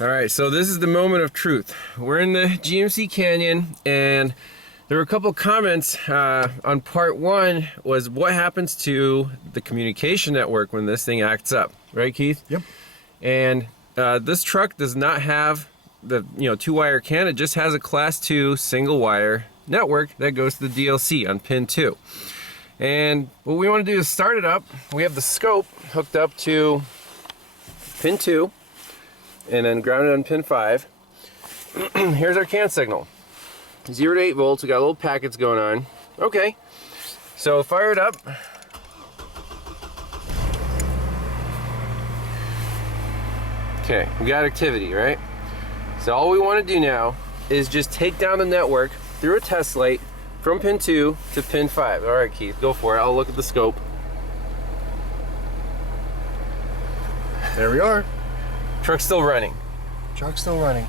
All right, so this is the moment of truth. We're in the GMC Canyon, and there were a couple comments on part one was what happens to the communication network when this thing acts up, right, Keith? Yep. And this truck does not have the two-wire CAN. It just has a class 2 single-wire network that goes to the DLC on pin 2. And what we want to do is start it up. We have the scope hooked up to pin 2 and then grounded on pin 5. Here's our CAN signal. 0 to 8 volts. We got little packets going on. Okay, so fire it up. Okay, we got activity, right? So all we want to do now is just take down the network through a test light from pin 2 to pin 5. All right, Keith, go for it. I'll look at the scope. There we are. Truck's still running. Truck's still running.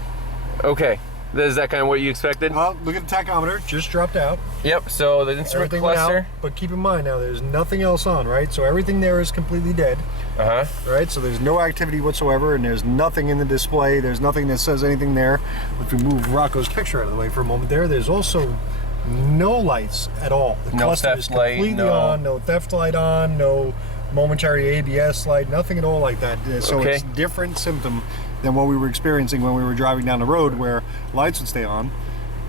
Okay, is that kind of what you expected? Look at the tachometer, just dropped out. Yep, so the instrument Everything went cluster. out, but keep in mind now, there's nothing else on, right? So everything there is completely dead. Right, so there's no activity whatsoever, and there's nothing in the display. There's nothing that says anything there. If we move Rocco's picture out of the way for a moment there's also no lights at all. The No cluster is theft light, completely on, no theft light on, no momentary ABS light, nothing at all like that. So Okay. it's a different symptom than what we were experiencing when we were driving down the road where lights would stay on.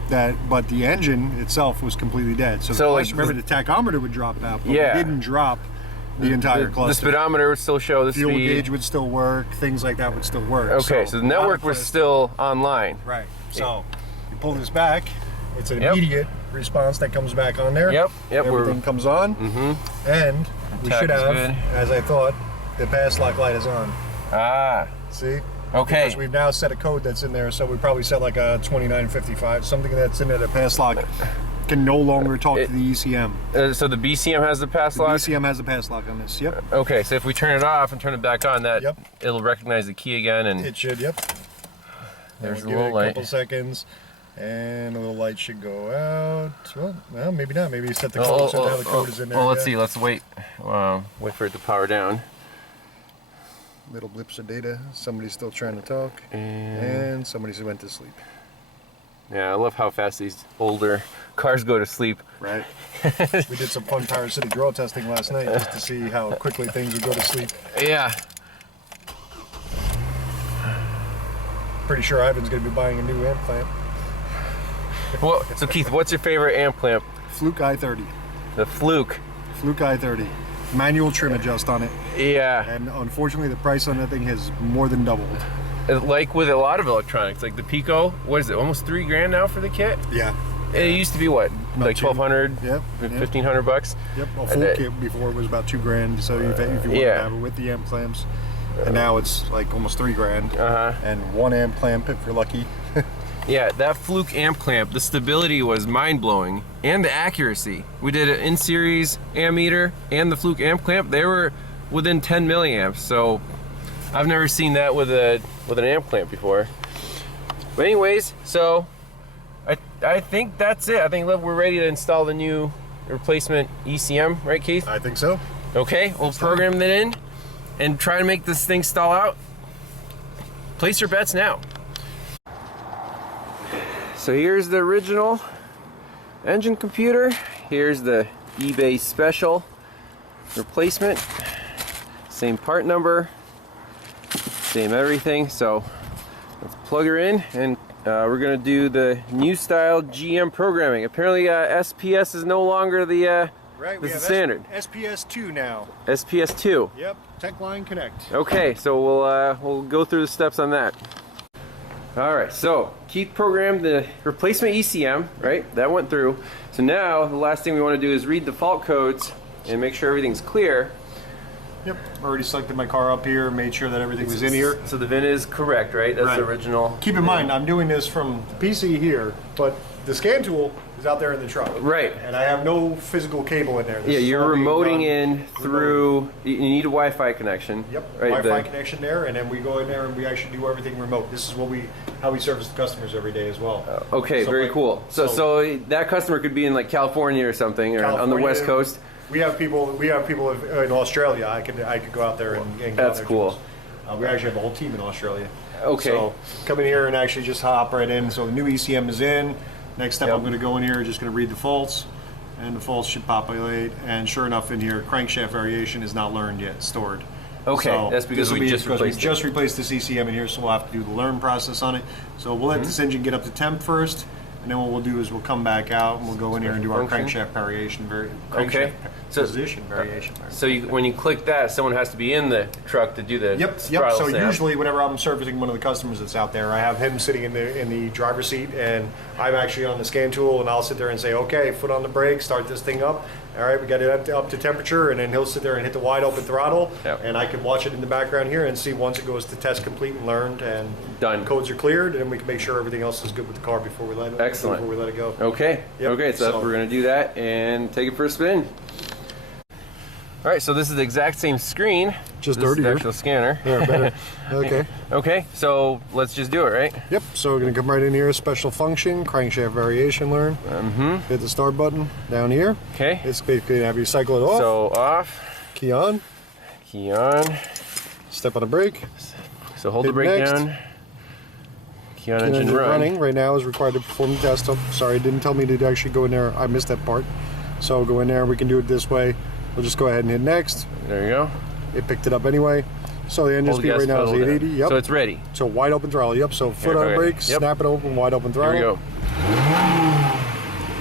But the engine itself was completely dead. So the cluster, remember the tachometer would drop out, but it didn't drop the entire cluster. The speedometer would still show the fuel speed. gauge would still work, things like that would still work. Okay, so the network was still online. Right. So you pull this back, it's an immediate response that comes back on there. Yep. Everything comes on, and we should have, as I thought, the pass lock light is on. Ah. See? Okay. Because we've now set a code that's in there, so we probably set like a 2955, something that's in there. The pass lock can no longer talk to the ECM. So the BCM has the pass lock? The BCM has the pass lock on this, yep. Okay, so if we turn it off and turn it back on, it'll recognize the key again. And it should, yep. There's the we'll little give it a light. couple seconds, and the little light should go out. Well, maybe not. Maybe you set the code so now the code is in there. Well, let's see. Let's wait. Wait for it to power down. Little blips of data. Somebody's still trying to talk, and somebody's went to sleep. Yeah, I love how fast these older cars go to sleep. Right. We did some fun Power City draw testing last night just to see how quickly things would go to sleep. Yeah. Pretty sure Ivan's going to be buying a new amp clamp. Well, so Keith, what's your favorite amp clamp? Fluke i30. The Fluke. Fluke i30. Manual trim adjust on it. Yeah. And unfortunately, the price on that thing has more than doubled. Like with a lot of electronics, like the Pico, what is it, almost $3 grand now for the kit? Yeah. It used to be what, like 1,200, yep, 1,500 bucks? Yep, a full kit before it was about $2 grand, so if you want to have it with the amp clamps. And now it's like almost $3 grand, and 1 amp clamp if you're lucky. Yeah, that Fluke amp clamp, the stability was mind-blowing, and the accuracy. We did an in-series ammeter and the Fluke amp clamp. They were within 10 milliamps, so I've never seen that with an amp clamp before. But anyways, so I think that's it. I think we're ready to install the new replacement ECM, right, Keith? I think so. Okay, we'll program that in and try to make this thing stall out. Place your bets now. So here's the original engine computer. Here's the eBay special replacement. Same part number, same everything. So let's plug her in, and we're gonna do the new style GM programming. Apparently SPS is no longer the right, we have standard. SPS2 now. SPS2. Yep, TechLine Connect. Okay, so we'll go through the steps on that. All right, so Keith programmed the replacement ECM, right? That went through. So now the last thing we want to do is read the fault codes and make sure everything's clear. Yep, already selected my car up here, made sure that everything was in here. So the VIN is correct, right? That's the original. Keep in mind, I'm doing this from the PC here, but the scan tool is out there in the truck. Right. And I have no physical cable in there. Yeah, you're remoting in through, you need a Wi-Fi connection. Yep, right, Wi-Fi connection there, and then we go in there and we actually do everything remote. This is how we service the customers every day as well. Okay, so very cool. So that customer could be in like California or something, or on the West Coast. We have people in Australia. I could go out there and That's cool. We actually have a whole team in Australia. Okay. So come in here and actually just hop right in. So the new ECM is in. Next step, I'm going to go in here, just going to read the faults, and the faults should populate. And sure enough, in here, crankshaft variation is not learned yet, stored. Okay, so that's because we just replaced this ECM in here, so we'll have to do the learn process on it. So we'll let this engine get up to temp first, and then what we'll do is we'll come back out and we'll go in here and do our crankshaft variation, position variation. So when you click that, someone has to be in the truck to do the Yep. So usually, whenever I'm servicing one of the customers that's out there, I have him sitting in the driver's seat, and I'm actually on the scan tool, and I'll sit there and say, "Okay, foot on the brake, start this thing up. All right, we got it up to temperature," and then he'll sit there and hit the wide open throttle, and I can watch it in the background here and see once it goes to test complete and learned and done. Codes are cleared, and we can make sure everything else is good with the car before we let it. Excellent. Before we let it go. Okay. Yep. Okay. So we're gonna do that and take it for a spin. All right, so this is the exact same screen. Just this dirtier. is the actual scanner. Yeah, better. Okay. Okay, so let's just do it, right? Yep, so we're going to come right in here, special function, crankshaft variation learn. Hit the start button down here. Okay. It's basically going to have you cycle it off. So off. Key on. Key on. Step on the brake. So hold Hit the brake next. down. Key on Key engine run. running right now is required to perform the test. Oh, sorry, it didn't tell me to actually go in there. I missed that part. So go in there, we can do it this way. We'll just go ahead and hit next. There you go. It picked it up anyway. So the engine Hold speed gas right now is pedal 880. down. Yep. So it's ready. So wide open throttle. Yep. So foot on the brake, snap it open, wide open throttle. Here we go.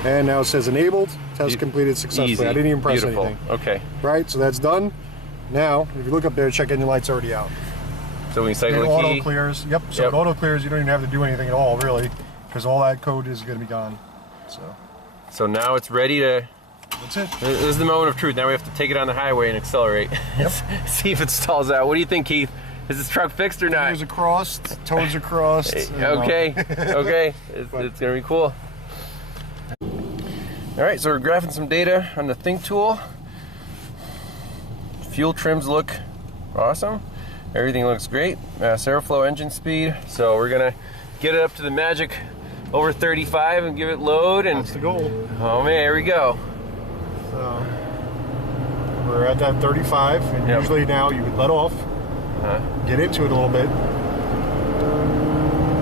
And now it says enabled. Test completed successfully. Easy. I didn't even press Beautiful. anything. Okay. Right. So that's done. Now, if you look up there, check engine light's already out. So we can cycle It the auto key. clears. Yep. So it auto clears. You don't even have to do anything at all, really, because all that code is going to be gone. So now it's ready to. That's it. This is the moment of truth. Now we have to take it on the highway and accelerate. Yep. See if it stalls out. What do you think, Keith? Is this truck fixed or not? Fingers are crossed. Toes are crossed. Okay. Okay. It's gonna be cool. All right. So we're graphing some data on the Think tool. Fuel trims look awesome. Everything looks great. Seroflow engine speed. So we're gonna get it up to the magic over 35 and give it load. And that's the goal. Oh man, here we go. So we're at that 35, and usually now you would let off, get into it a little bit,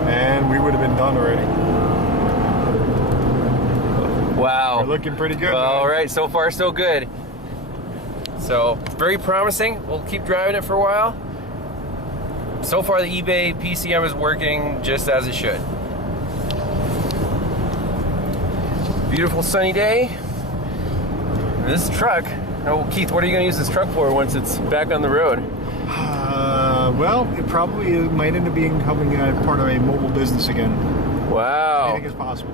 and we would have been done already. Wow. We're looking pretty good. All right, so far so good. So very promising. We'll keep driving it for a while. So far the eBay PCM is working just as it should. Beautiful sunny day. This truck, oh Keith, what are you going to use this truck for once it's back on the road? Well, it probably might end up becoming part of a mobile business again. Wow. Anything is possible.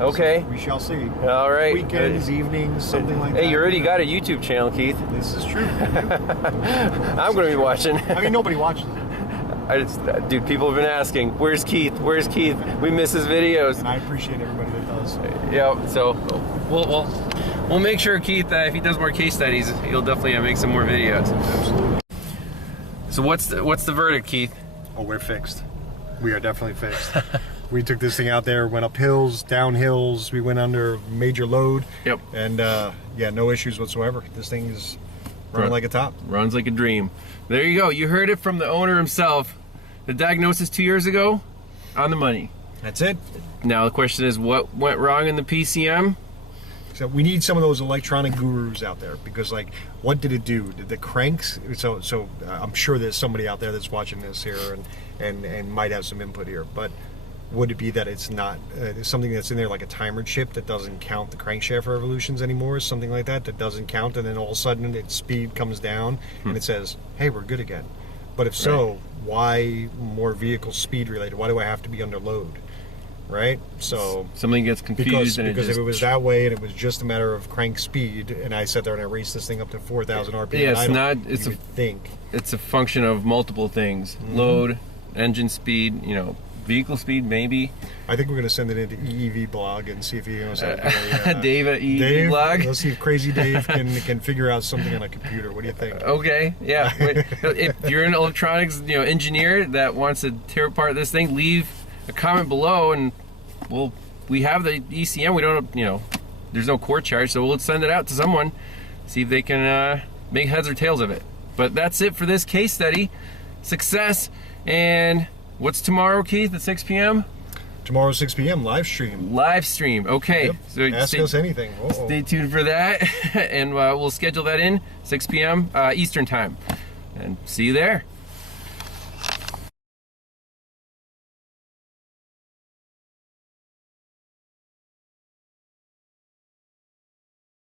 Okay. So we shall see. All right. Weekends, evenings, something like that. Hey, you already got a YouTube channel, Keith. This is true. I'm going to be watching. I mean, nobody watches it. Dude, people have been asking, where's Keith? Where's Keith? We miss his videos. And I appreciate everybody that does. Yeah, so we'll make sure Keith, if he does more case studies, he'll definitely make some more videos. Absolutely. So what's the verdict, Keith? Oh, we're fixed. We are definitely fixed. We took this thing out there, went up hills, down hills. We went under major load. Yep. And yeah, no issues whatsoever. This thing is running like a top. Runs like a dream. There you go. You heard it from the owner himself. The Diagnostics 2 years ago, on the money. That's it. Now the question is, what went wrong in the PCM? So we need some of those electronic gurus out there, because like, what did it do? Did the cranks? So I'm sure there's somebody out there that's watching this here and might have some input here. But would it be that it's not something that's in there like a timer chip that doesn't count the crankshaft revolutions anymore, something like that doesn't count, and then all of a sudden its speed comes down and it says, "Hey, we're good again." But if so, why more vehicle speed related? Why do I have to be under load? Right? So something gets confused, because if it was that way and it was just a matter of crank speed, and I sat there and I raced this thing up to 4,000 RPM, yeah, it's a function of multiple things: load, engine speed, vehicle speed, maybe. I think we're going to send it into EEV blog and see if he knows how to do Dave at EEV blog. Let's see if Crazy Dave can figure out something on a computer. What do you think? Okay, yeah. If you're an electronics engineer that wants to tear apart this thing, leave a comment below, and we have the ECM. We don't, there's no core charge, so we'll send it out to someone, see if they can make heads or tails of it. But that's it for this case study. Success, and What's tomorrow, Keith, at 6 p.m.? Tomorrow 6 p.m. live stream. Live stream. Okay. Yep. So ask us anything. Stay tuned for that, and we'll schedule that in 6 p.m. Eastern time. And see you there.